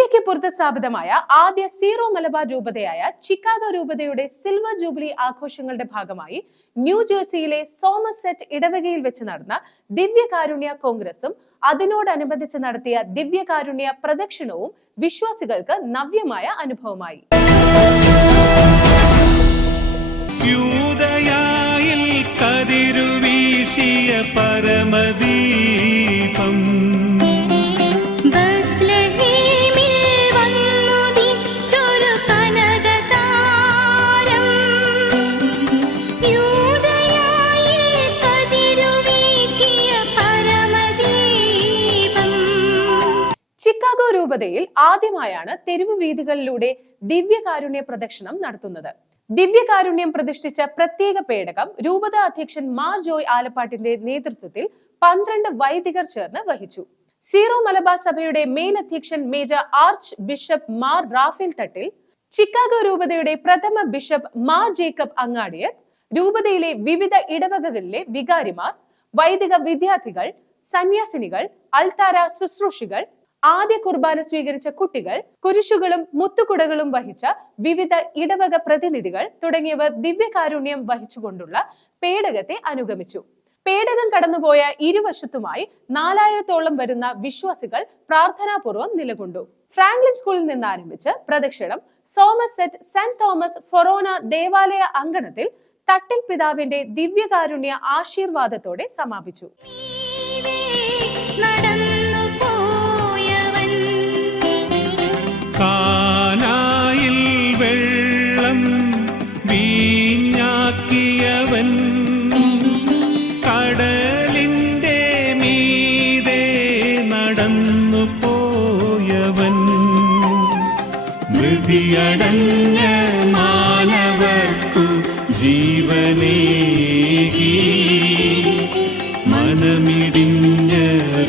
ഇന്ത്യക്ക് പുറത്ത് സ്ഥാപിതമായ ആദ്യ സീറോ മലബാർ രൂപതയായ ചിക്കാഗോ രൂപതയുടെ സിൽവർ ജൂബിലി ആഘോഷങ്ങളുടെ ഭാഗമായി ന്യൂജേഴ്സിയിലെ സോമർസെറ്റ് ഇടവകയിൽ വെച്ച് നടന്ന ദിവ്യകാരുണ്യ കോൺഗ്രസും അതിനോടനുബന്ധിച്ച് നടത്തിയ ദിവ്യകാരുണ്യ പ്രദക്ഷിണവും വിശ്വാസികൾക്ക് നവ്യമായ അനുഭവമായി. പരമദീപം ചിക്കാഗോ രൂപതയിൽ ആദ്യമായാണ് തെരുവു വീഥികളിലൂടെ ദിവ്യകാരുണ്യ പ്രദക്ഷിണം നടത്തുന്നത്. ദിവ്യകാരുണ്യം പ്രതിഷ്ഠിച്ച പ്രത്യേക പേടകം രൂപത അധ്യക്ഷൻ മാർ ജോയ് ആലപ്പാട്ടിന്റെ നേതൃത്വത്തിൽ 12 വൈദികർ ചേർന്ന് വഹിച്ചു. സീറോ മലബാർ സഭയുടെ മേലധ്യക്ഷൻ major archbishop Mar Raphael Thattil, Chicago രൂപതയുടെ പ്രഥമ ബിഷപ്പ് മാർ ജേക്കബ് അങ്ങാടിയർ, രൂപതയിലെ വിവിധ ഇടവകകളിലെ വികാരിമാർ, വൈദിക വിദ്യാർത്ഥികൾ, സന്യാസിനികൾ, അൾത്താര ശുശ്രൂഷികൾ, ആദ്യ കുർബാന സ്വീകരിച്ച കുട്ടികൾ, കുരിശുകളും മുത്തുകുടകളും വഹിച്ച വിവിധ ഇടവക പ്രതിനിധികൾ തുടങ്ങിയവർ ദിവ്യകാരുണ്യം വഹിച്ചുകൊണ്ടുള്ള പേടകത്തെ അനുഗമിച്ചു. പേടകം കടന്നുപോയ ഇരുവശത്തുമായി 4000-ഓളം വരുന്ന വിശ്വാസികൾ പ്രാർത്ഥനാപൂർവ്വം നിലകൊണ്ടു. ഫ്രാങ്ക്ലിൻ സ്കൂളിൽ നിന്ന് ആരംഭിച്ച് പ്രദക്ഷിണം സോമർസെറ്റ് സെന്റ് തോമസ് ഫൊറോന ദേവാലയ അങ്കണത്തിൽ തട്ടിൽ പിതാവിന്റെ ദിവ്യകാരുണ്യ ആശീർവാദത്തോടെ സമാപിച്ചു. കാനായിൽ വെള്ളം വീഞ്ഞാക്കിയവൻ, കടലിന്റെ മീതെ നടന്നു പോയവൻ, മൃതിയടഞ്ഞ മാനവർക്കു ജീവനേകി, മനമിടിഞ്ഞ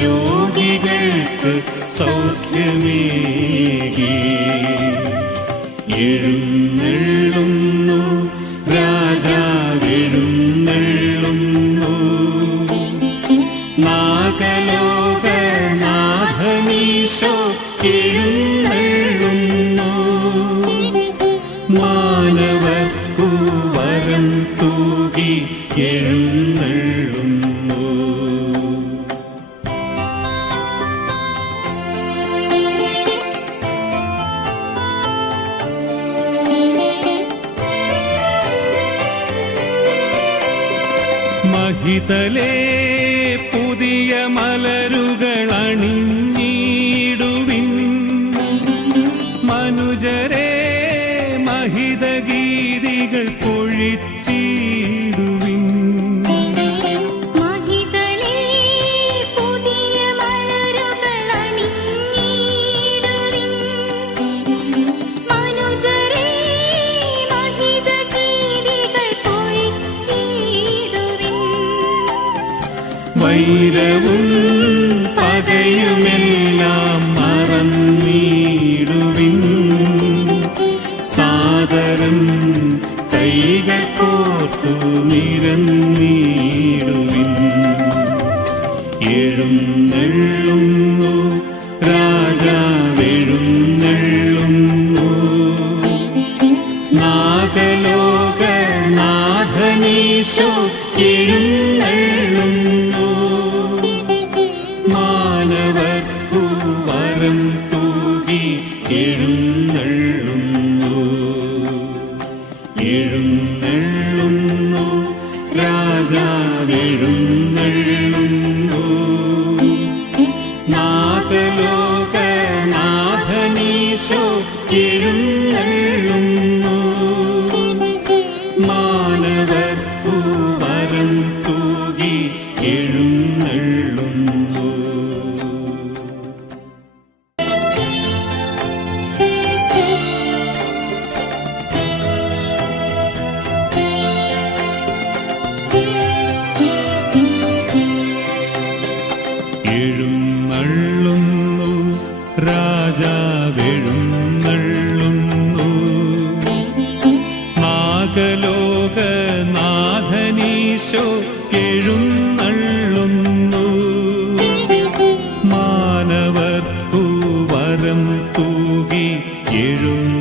രോഗികൾക്ക് സൗഖ്യമേകി, എഴുന്നള്ളുന്നു രാജാവെഴുന്നള്ളുന്നു, നാഗലോകനാഥനീശോ എഴുന്നള്ളുന്നു, മാനവർക്കു വരം തൂകി എഴുന്നള്ളുന്നു. മഹിതലേ പുതിയ മലരുകൾ അണിഞ്ഞിടുവിൻ, മനുജരേ മഹിതഗീതികൾ പൊഴിച്ചിടുവിൻ. വൈരവും പകയുമെല്ലാം മറന്നിടുവിൻ, സാദരം കൈകൾ കോർത്തു നിരന്നിടുവിൻ, എഴുന്നള്ളുന്നു രാജാവെഴുന്നള്ളുന്നു, നാഗലോകനാഥനീശോ എഴുന്നള്ളുന്നു, മാനവർക്കു വരം തൂകി എഴുന്നള്ളുന്നു, എഴുന്നള്ളുന്നു രാജാവെഴുന്നള്ളുന്നു, നാഗലോകനാഥനീശോ എഴുന്നള്ളുന്നു, മാനവർക്കു വരം തൂകി എഴുന്നള്ളുന്നു. എഴുന്നള്ളുന്നു രാജാവെഴുന്നള്ളുന്നു, നാഗലോകനാഥനീശോ എഴുന്നള്ളുന്നു, മാനവർക്കു വരം തൂകി എഴുന്നള്ളുന്നു.